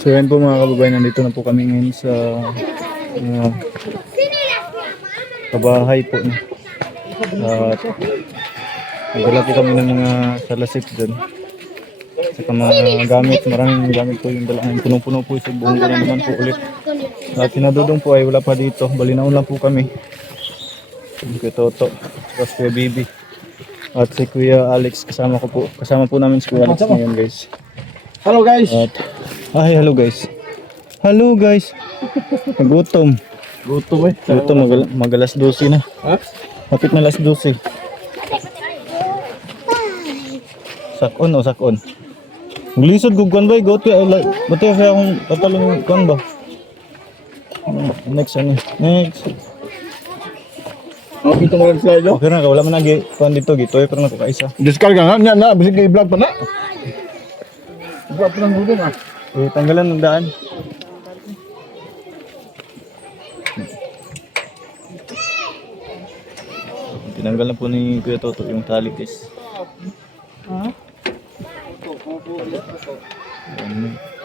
So yan po mga kababayan, nandito na po kami ngayon sa kabahay po. At nagdala po kami ng mga salasip dyan. Saka mga gamit, maraming gamit po yung dalaan. Puno-puno po sa buong na naman po ulit. At sinadudong po ay wala pa dito. Balinaon lang po kami. Kuya Toto, tapos Kuya Bibi. At si Kuya Alex, kasama ko po. Kasama po namin si Kuya Alex ngayon, guys. Hello guys. At hello guys. Hello guys. Nagutom. Gutom eh. Gutom, magalas 12 na. Ha? Hapit na alas 12. Sakon o sakon. Glisod gugwan ba? Gote bati kaya akong patalong kuan ba? Next ano? Next. Okay, ito mo lang slide oh. Okay na, wala man nagi kuan dito, gitoy pero nako kaisa. Diskarga nga nya na bisig i-vlog pa na. Vlog pa lang gutom ah. Eh tanggalan ng daan. Tinanggal na po ni Kuya Toto yung tali, guys.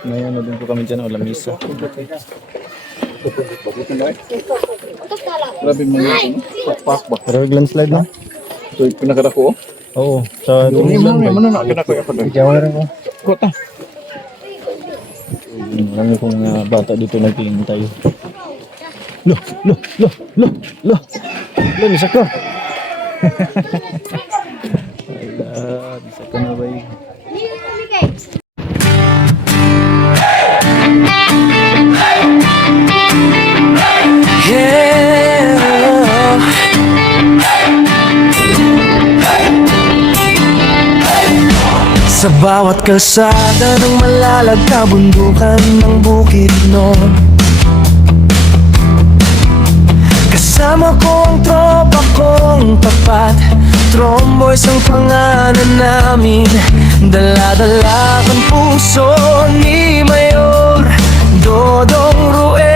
May ano din po kami dyan, wala misa. Grabe mo na. Pak ba. Pero landslide na? Ito yung pinakadako oh. Oo, sa Yung mo na kinako ya pa doon. Jawaran ko. Kota. Marami pong mga bata dito naghihintay. Lo, nisa ko. Ala, bisa ka na ba eh. Sa bawat kalsada ng malalag kabundukan ng bukid no, kasama ko ang tropa kong tapat. Tromboys ang pangalan namin, dala-dala ang puso ni Mayor Dodong Ruel.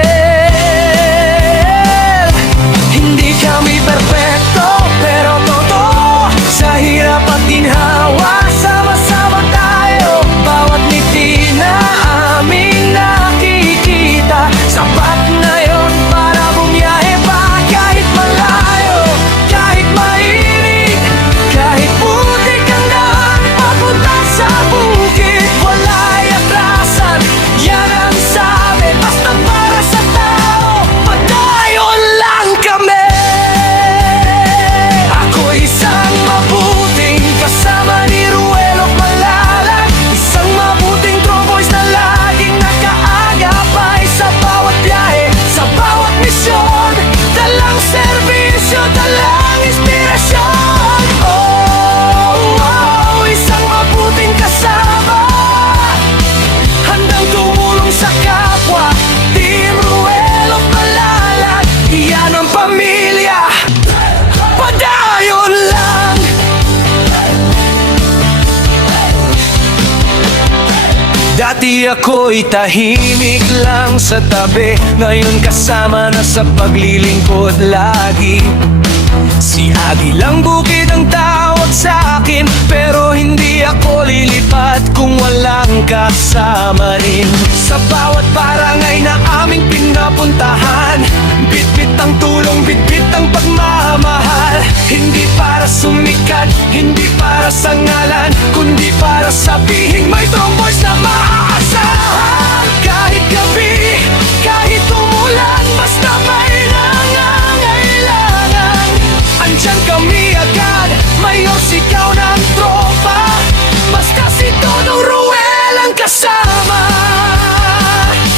Hindi kami perfecto pero totoo, sa hirap at ginhawa sama-sama tayo. Bawat ngiti na aming nakikita, sapat na yon para bumiyahe pa. Kahit malayo, kahit mainit, kahit putik ang daan papunta sa bukid, wala'y atrasan, yan ang sabi. Basta para sa tao, padayon lang kami. Ako'y isang mabuting kasama ni Ruelo Malalag, isang mabuting tromboys na laging nakaagapay sa bawat biyahe, sa bawat misyon. Dalang serbisyo, dalang inspirasyon. Isang mabuting kasama, handang tumulong sa kapwa. Team Ruelo Malalag, iyan ang pamilya. Padayon lang. Dati ako'y tahimik lang sa tabi, ngayon kasama na sa paglilingkod lagi. Si Agilang Bukid ang tawag sa akin, pero hindi ako lilipat kung walang kasama rin. Sa bawat barangay na aming pinapuntahan, bitbit ang tulong, bitbit ang pagmamahal. Hindi para sumikat, hindi para sa ngalan, kundi para sabihing may tromboys na maaasahan. Kahit gabi, kahit umulan, basta may nangangailangan, andyan kami agad. Mayor, sigaw ng tropa, basta si Dodong Ruel ang kasama.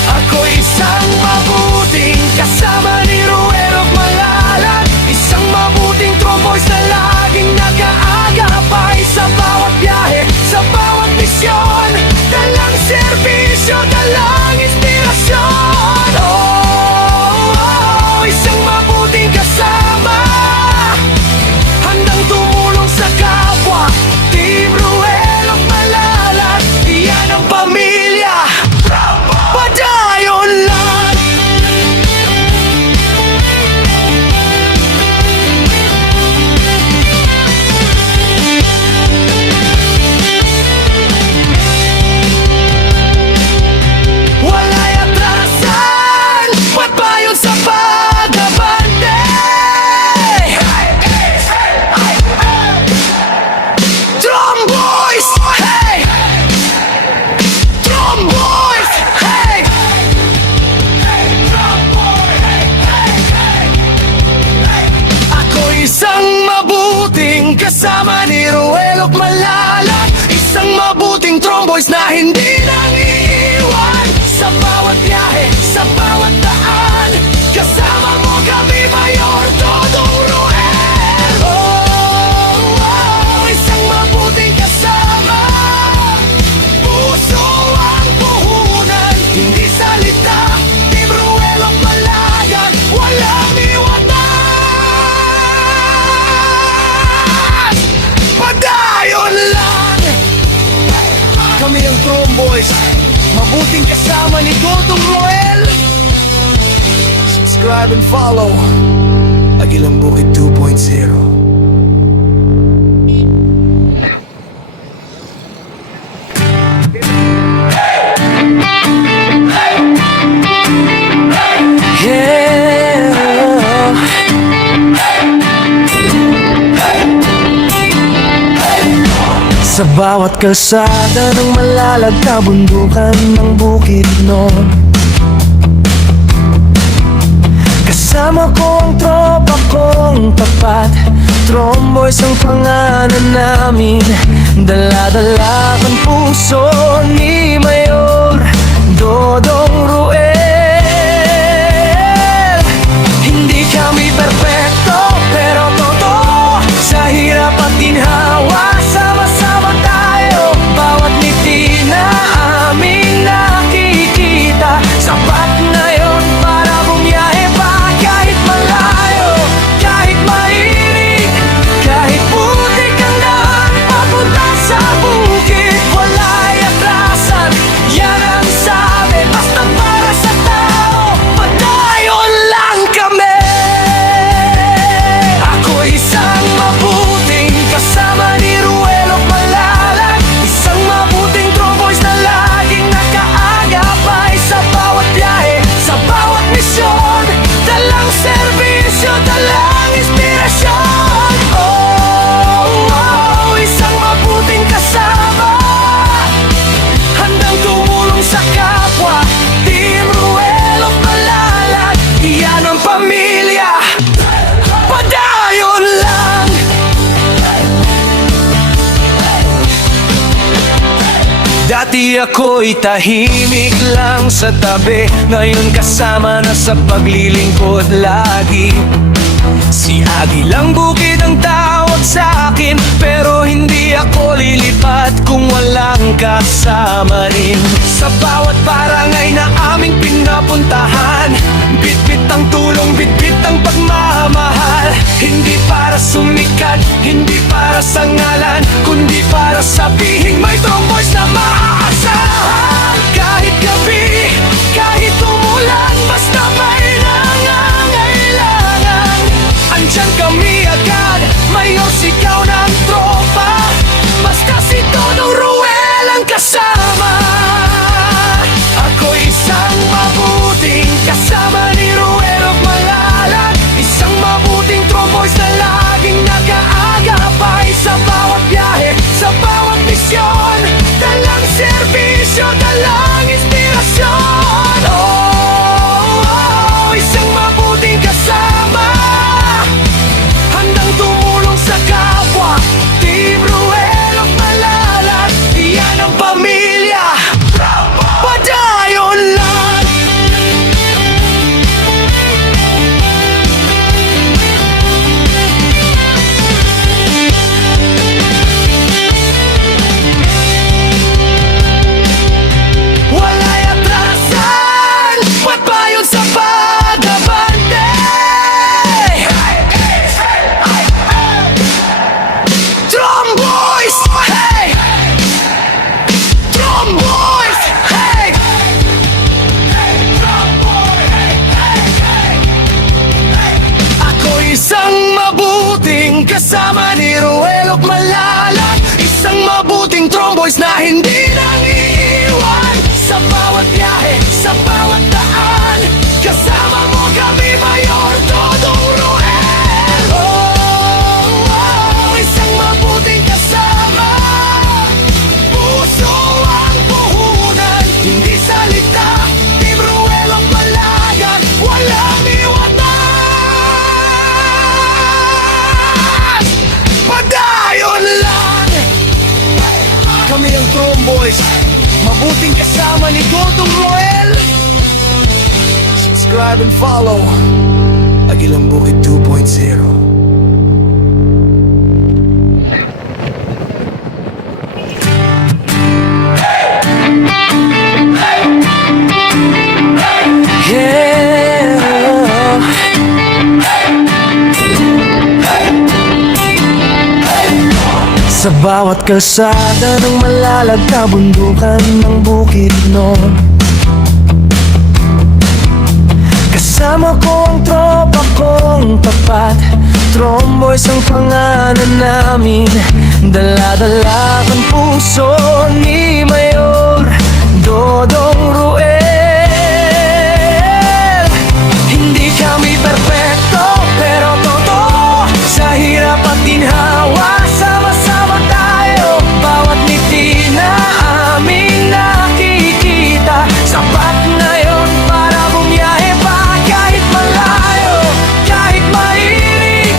Ako'y isang mabuting kasama ni Ruel Malalag, isang mabuting tromboys na laging nag-aagapay sa bawat biyahe, sa bawat misyon. Tromboys na hindi nang iiwan sa bawat biyahe, sa bawat daan. Kasama mo kami, Mayor Dodong Roel. Isang mabuting kasama, puso ang puhunan, hindi salita. Team Ruel of Malayan, walang iwanan. Padayon lang, kami ang Tromboys, mabuting kasama ni Dodong Roel. Subscribe and follow Agilang Bukid 2.0. Sa bawat kalsada ng malalag na bundukan ng Bukidnon, kasama ko ang tropa kong tapat. Tromboys ang pangalan namin, dala-dala ang puso ni Mayor Dodong Roel. Hindi kami perpekto, pero totoo, sa hirap at ginhawa, sama-sama tayo. Bawat ngiti na aming nakikita, sapat na yun para bumiyahe pa. Kahit malayo, kahit mainit, kahit putik ang daan papunta sa bukid, wala'y atrasan, yan ang sabi. Basta para sa tao, padayon lang kami. Ako isang mabuting kasama ni Ruel of Malalag, isang mabuting Tromboys na laging nakaagapay sa bawat biyahe, sa bawat misyon. Dalang serbisyo, dalang inspirasyon. Isang mabuting kasama, handang tumulong sa kapwa. Team Ruel of Malalag, iyan ang pamilya. Padayon lang. Dati ako'y tahimik lang sa tabi, ngayon kasama na sa paglilingkod lagi. Si Agilang Bukid ang tawag sa akin, pero hindi ako lilipat kung walang kasama rin. Sa bawat barangay na aming pinapuntahan, bitbit ang tulong, bitbit ang pagmamahal. Hindi para sumikat, hindi para sa ngalan, kundi para sabihin may Tromboys na maaasahan. Kahit gabi, kahit umulan, basta may nangangailangan, andyan kami agad. Mayor, sigaw ng tropa, basta si Dodong Roel ang kasama. Ako isang mabuting kasama ni Ruel of Malalag, isang mabuting Tromboys na laging nag-aagapay sa bawat biyahe, sa bawat misyon. Dalang serbisyo, dalang inspirasyon. Isang mabuting kasama, handang tumulong sa kapwa. Team Ruel of Malalag, iyan ang pamilya. Padayon lang. Wala'y atrasan, ba't ba yun sa pag-abante? Tromboys! Hey! Tromboys! Hey! Ako isang mabuting kasama ni Ruel of Malalag, isang mabuting Tromboys na hindi nang iiwan sa bawat biyahe, sa bawat daan. Kasama mo kami, Mayor Dodong Roel. Isang mabuting kasama, puso ang puhunan, hindi salita. Team Ruel of Malayan, walang iwanan. Padayon lang, kami ang Tromboys, mabuting kasama ni Gotong Roel. Subscribe and follow Agilang Bukid 2.0. Sa bawat kalsada ng malalagkabundukan ng Bukidnon, kasama ko ang tropa kong tapat. Tromboys ang pangalan namin, dala-dala ang puso ni Mayor Dodong Roel. Hindi kami perfecto, pero totoo, sa hirap at ginhawa, sama-sama tayo. Bawat ngiti na aming nakikita, sapat na yon para bumiyahe pa. Kahit malayo, kahit mainit,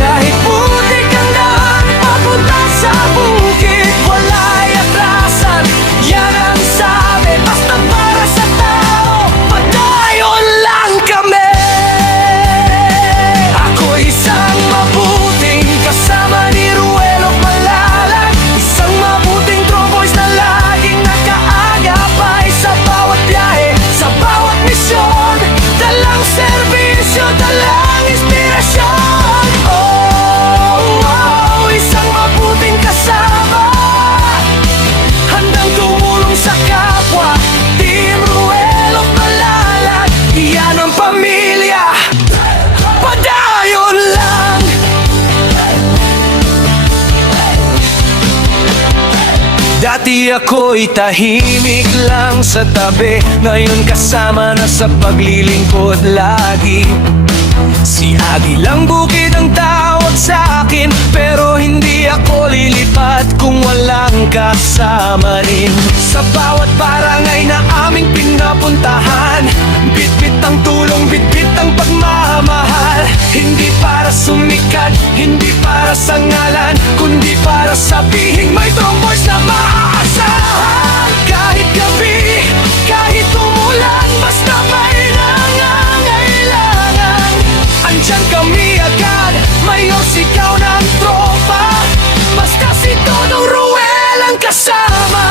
kahit putik ang daan papunta sa bukid, wala'y atrasan, yan ang sabi. Basta para sa tao, padayon lang kami. Ako isang mabuting kasama ni Ruel of Malalag, isang mabuting tromboys na laging nakaagapay sa bawat biyahe, sa bawat misyon. Dalang serbisyo, dalang inspirasyon. Oh, oh, isang mabuting kasama, handang tumulong sa kapwa. Team Ruel of Malalag, iyan ang pamilya, padayon lang. Dati ako'y tahimik lang sa tabi, ngayon kasama na sa paglilingkod lagi. Si Agilang Bukid ang tawag sa akin, pero hindi ako lilipat kung walang kasama rin. Sa bawat barangay na aming pinapuntahan, bitbit ang tulong, bitbit ang pagmamahal. Hindi para sumikat, hindi para sa ngalan, kundi para sabihin may tromboys na maaasahan. Kahit gabi, kahit umulan, basta may nangangailangan, andyan kami agad. Mayor, sigaw ng tropa, basta si Dodong Roel ang kasama.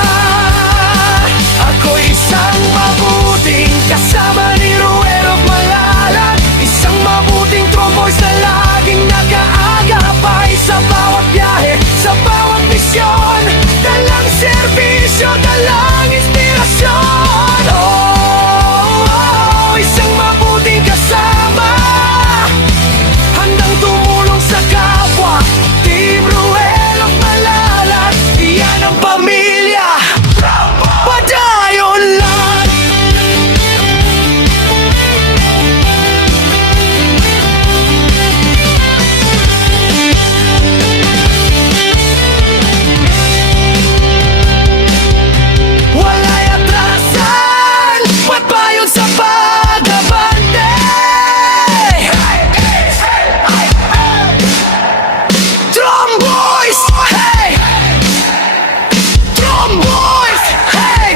Ako isang mabuting kasama ni Ruel of Malalag, isang mabuting tromboys na laging nakaagapay sa bawat biyahe, sa bawat misyon. Dalang serbisyo, dalang inspirasyon. Oh, oh, isang mabuting kasama, handang tumulong sa kapwa. Team Ruel of Malalag, iyan ang pamilya, padayon lang. Wala'y atrasan, pagpayon sa pag-abante. Tromboys, hey! Tromboys, hey!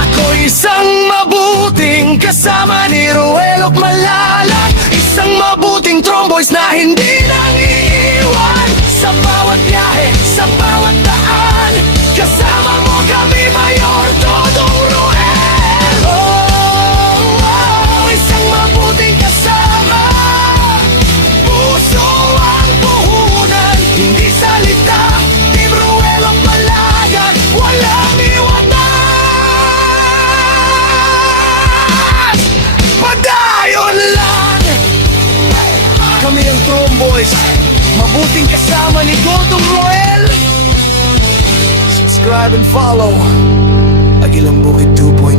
Ako isang mabuting kasama ni Ruel of Malalag, isang mabuting tromboys na hindi nangiiwan. Sa bawat biyahe, sa bawat daan, kasama mo kami, Mayor Dodong Roel. Oh, oh, isang mabuting kasama, puso ang puhunan, hindi salita. Team Ruel of Malalag, walang iwanan, padayon lang. Kami ang Tromboys, mabuting kasama ni Gotong Roel. Subscribe and follow Agilang Bukid 2.0.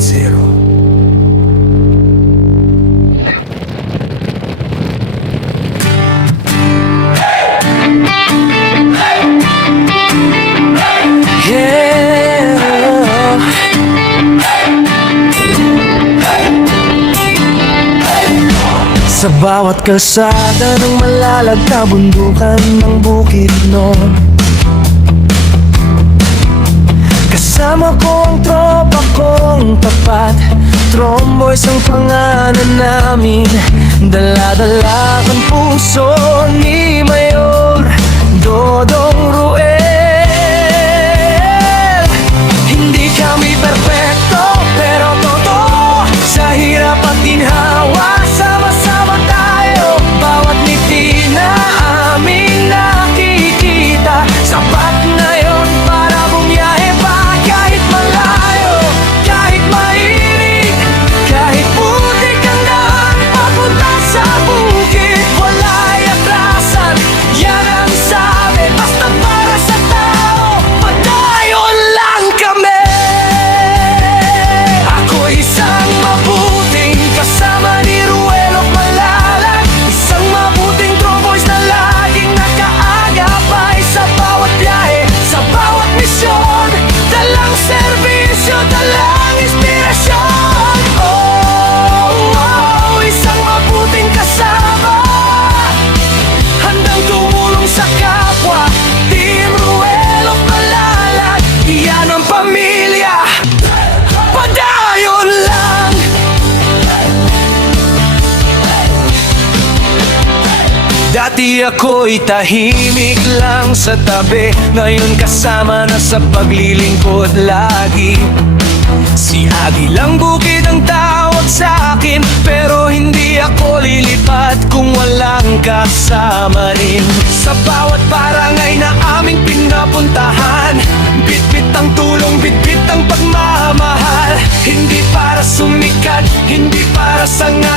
Sa bawat kalsada ng malalag na bundukan ng bukid noon, kasama ko ang tropa kong tapat. Tromboys ang pangalan namin, dala-dala ang puso ni Mayor Dodong Ruel. Hindi kami perfecto, pero totoo, sa hirap at ginhawa, sama-sama tayo. Bawat ngiti na aming nakikita, sapat na yon para bumiyahe pa. Kahit malayo, kahit mainit, kahit putik ang daan papunta sa bukid, wala'y atrasan, yan ang sabi. Basta para sa tao, padayon lang kami. Ako isang mabuting kasama ni Ruel of Malalag, isang mabuting tromboys na laging nakaagapay sa bawat biyahe, sa bawat misyon. Dalang serbisyo, dalang inspirasyon. Oh, oh, isang mabuting kasama, handang tumulong sa kapwa. Team Ruel of Malalag, iyan ang pamilya. Padayon lang. Dati ako'y tahimik lang sa tabi, ngayon kasama na sa paglilingkod lagi. Si Agi lang bukid ang tawag sa akin, pero hindi ako lilipat kung walang kasama rin. Sa bawat barangay na aming pinapuntahan, bitbit ang tulong, bitbit ang pagmamahal. Hindi para sumikat, hindi para sa nga